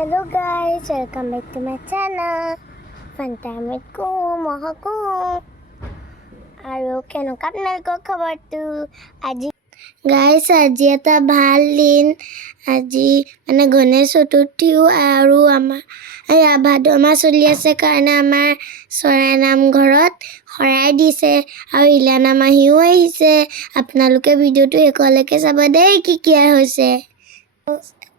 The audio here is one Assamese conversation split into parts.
Hello guys, welcome back to my channel. Fun time with Mohaku. আৰু কেনেকুৱা আপোনালোকৰ খবৰটো আজি গাইছ আজি এটা ভাল দিন আজি মানে গণেশ চতুৰ্থীও আৰু আমাৰ ভাদ মাহ চলি আছে কাৰণে আমাৰ চৰাই নামঘৰত শৰাই দিছে আৰু ইলানা মাহীও আহিছে আপোনালোকে ভিডিঅ'টো শেষলৈকে চাব দেই কি হৈছে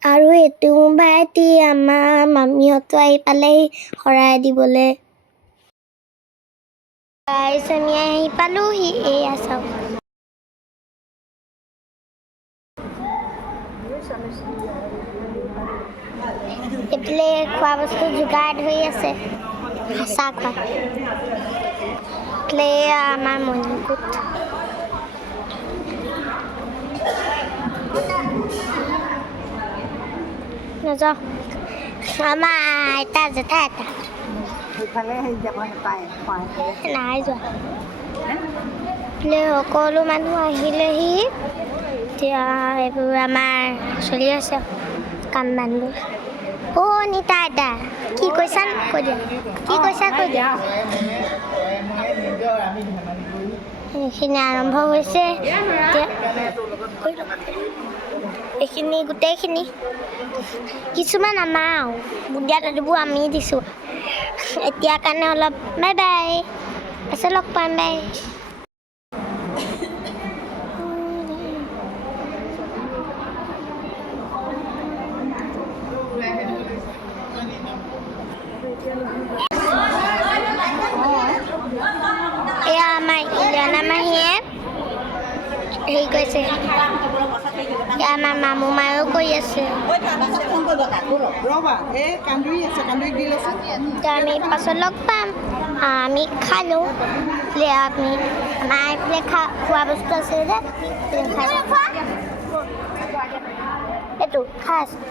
আৰু এইটো ভাইটি আমাৰ মামীহঁতো আহি পালেহি শৰাই দিবলৈ গাইছ আমি আহি পালোহি এয়া চাওক এইফালে খোৱা বস্তু যোগাৰ ধৰি আছে চাহ খোৱা এইফালে আমাৰ মণিকূট নাযাওঁ আমাৰ আইতা জেঠা এটা নাই যোৱা সকলো মানুহ আহিলেহি এতিয়া এইবোৰ আমাৰ চলি আছে কাম বানবোৰ অ' নিতা আইতা কি কৈছা কৈ দিয়া কি কৈছা কৈ দিয়া এইখিনি আৰম্ভ হৈছে এইখিনি গোটেইখিনি কিছুমান আমাৰ বুঢ়ীয়া দাদুবোৰ আমি দিছোঁ এতিয়া কাৰণে অলপ বাই বাই পাছত লগ পাম বাই এয়া আমাৰ ইলানা মাহীয়ে হেৰি কৈছে আমাৰ মামু মায়েও কৰি আছে আমি পাছত লগ পাম আমি খালোঁ আমি আমাৰ এইফালে খোৱা বস্তু আছে যে এইটো খাই আছোঁ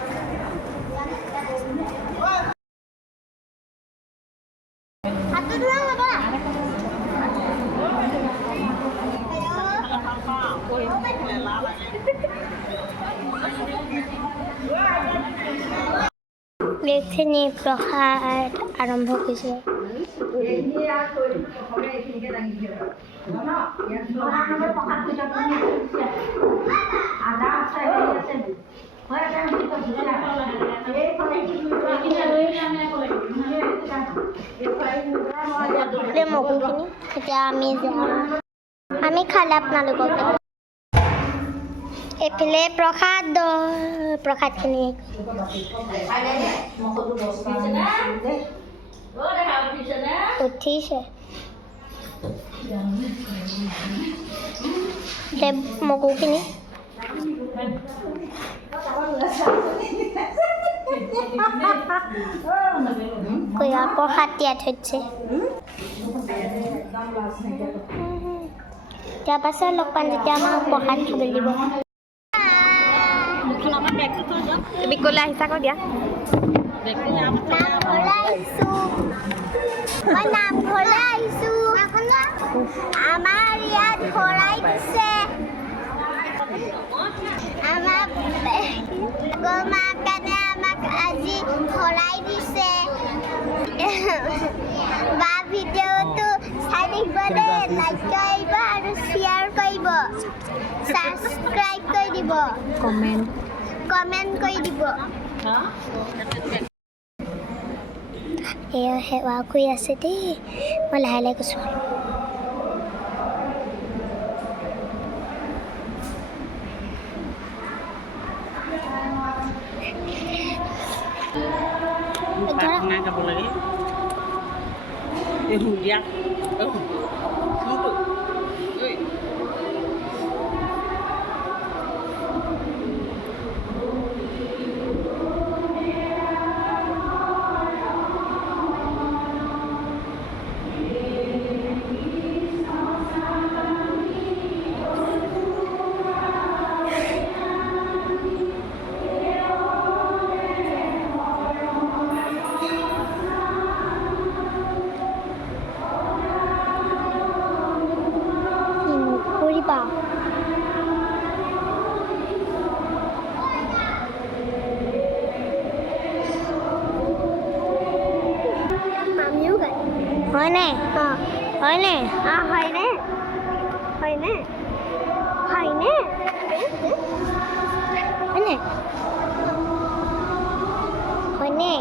এইখিনি প্ৰসাদ আৰম্ভ কৰিছে মগুখিনি এতিয়া আমি যাম আমি খালে আপোনালোকক এইফালে প্ৰসাদখিনি উঠিছে মগুখিনি প্ৰসাদ তিয়াই থৈছে তাৰ পাছত লগ পাম যেতিয়া আমাক প্ৰসাদ খাবলৈ দিব তুমি ক'লে আহিছা আকৌ দিয়া নামঘৰলৈ আহিছোঁ আমাৰ ইয়াত শৰাই দিছে আমাৰ মাৰ কাৰণে আমাক আজি শৰাই দিছে বা ভিডিঅ'টো চাই থাকিব দেই লাইক কৰিব আৰু শ্বেয়াৰ কৰিব ছাবস্ক্ৰাইব কৰি দিব কমেণ্ট কৰি দিব এয়া সেৱা কৰি আছে দেই মই লাহে লাহে কৈছোঁ হয়নে হয়নে হয়নে হয়নে হয়নে হয়নে হয়নে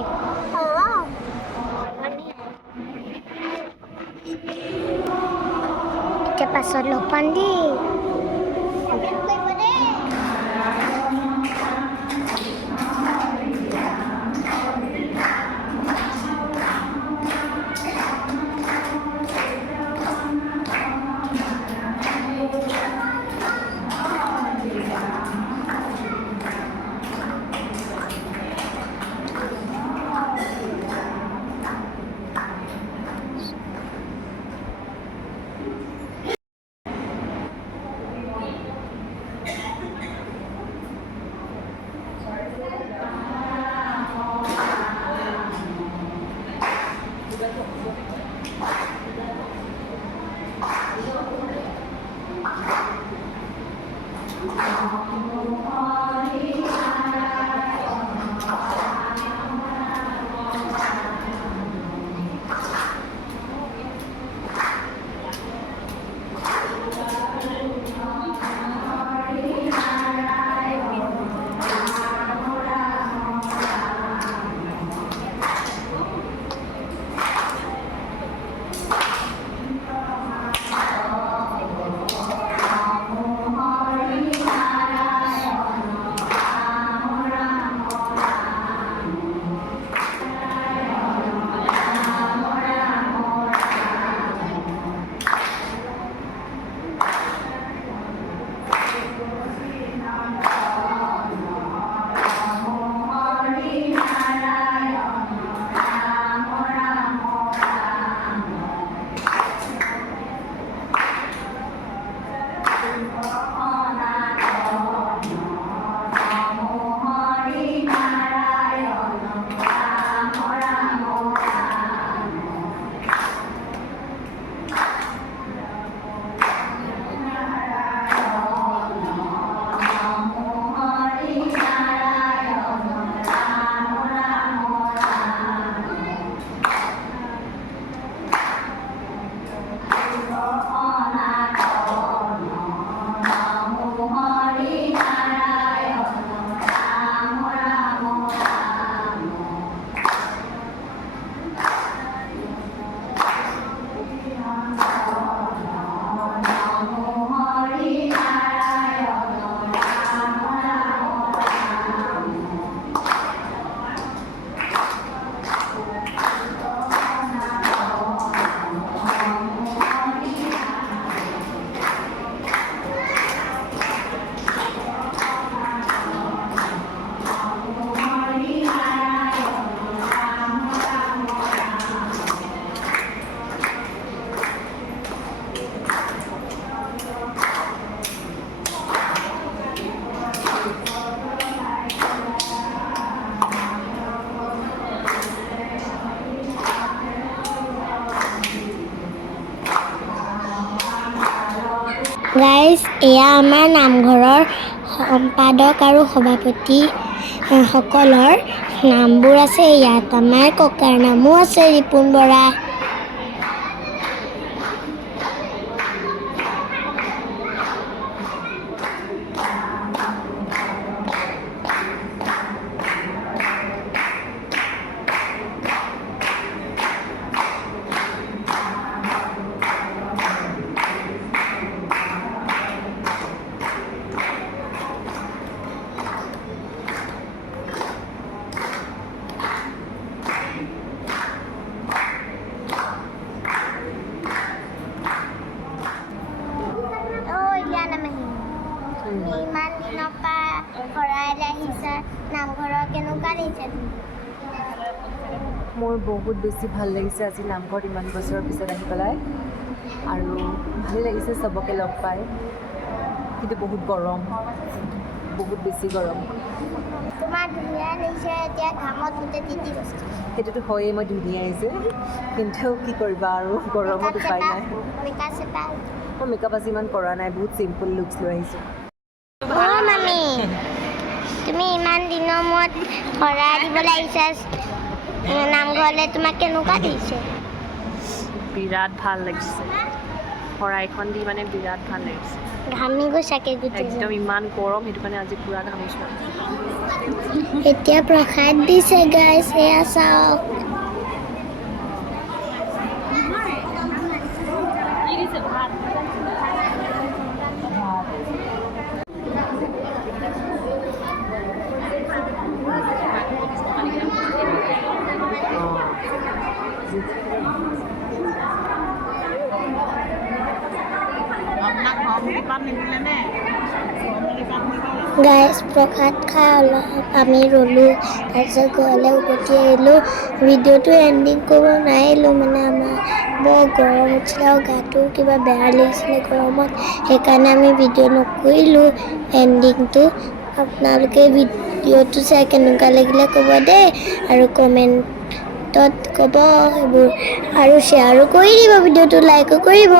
এতিয়া পাছত লগ পাম দেই গাইজ এয়া আমাৰ নামঘৰৰ সম্পাদক আৰু সভাপতি সকলৰ নামবোৰ আছে ইয়াত আমাৰ ককাৰ নামো আছে ৰিপুণ বৰা ইমান দিনৰ পৰা শৰাই আহিছে নামঘৰৰ কেনেকুৱা লাগিছে মোৰ বহুত বেছি ভাল লাগিছে আজি নামঘৰত ইমান বছৰৰ পিছত আহি পেলাই আৰু ভাল লাগিছে চবকে লগ পাই কিন্তু বহুত গৰম বহুত বেছি গৰম তোমাৰ ধুনীয়া লাগিছে এতিয়া ঘামত গোটেই তিতি গৈছে সেইটোতো হয়েই মই ধুনীয়া আহিছে কিন্তু কি কৰিবা আৰু গৰমত উপায় নাই মই মেকআপ আজি ইমান কৰা নাই বহুত চিম্পল লুকছ লৈ আহিছোঁ মামী তুমি ইমান দিনৰ মূৰত শৰাই দিবলৈ আহিছা নামঘৰলৈ তোমাক কেনেকুৱা দিছে বিৰাট ভাল লাগিছে শৰাইখন দি মানে বিৰাট ভাল লাগিছে ঘামি গৈছাকে গোটেই একদম ইমান গৰম সেইটো কাৰণে আজি পূৰা ঘামিছোঁ এতিয়া প্ৰসাদ দিছে গাইছ এয়া চাওক গাইছ প্ৰসাদ খাই অলপ আমি ৰ'লোঁ তাৰপিছত ঘৰলৈ উভতি আহিলোঁ ভিডিঅ'টো এণ্ডিং কৰিব নোৱাৰিলোঁ মানে আমাৰ বৰ গৰম উঠিলে আৰু গাটো কিবা বেয়া লাগিছিলে গৰমত সেইকাৰণে আমি ভিডিঅ' নকৰিলোঁ এণ্ডিংটো আপোনালোকে ভিডিঅ'টো চাই কেনেকুৱা লাগিলে ক'ব দেই আৰু কমেণ্টত ক'ব সেইবোৰ আৰু শ্বেয়াৰো কৰি দিব ভিডিঅ'টো লাইকো কৰিব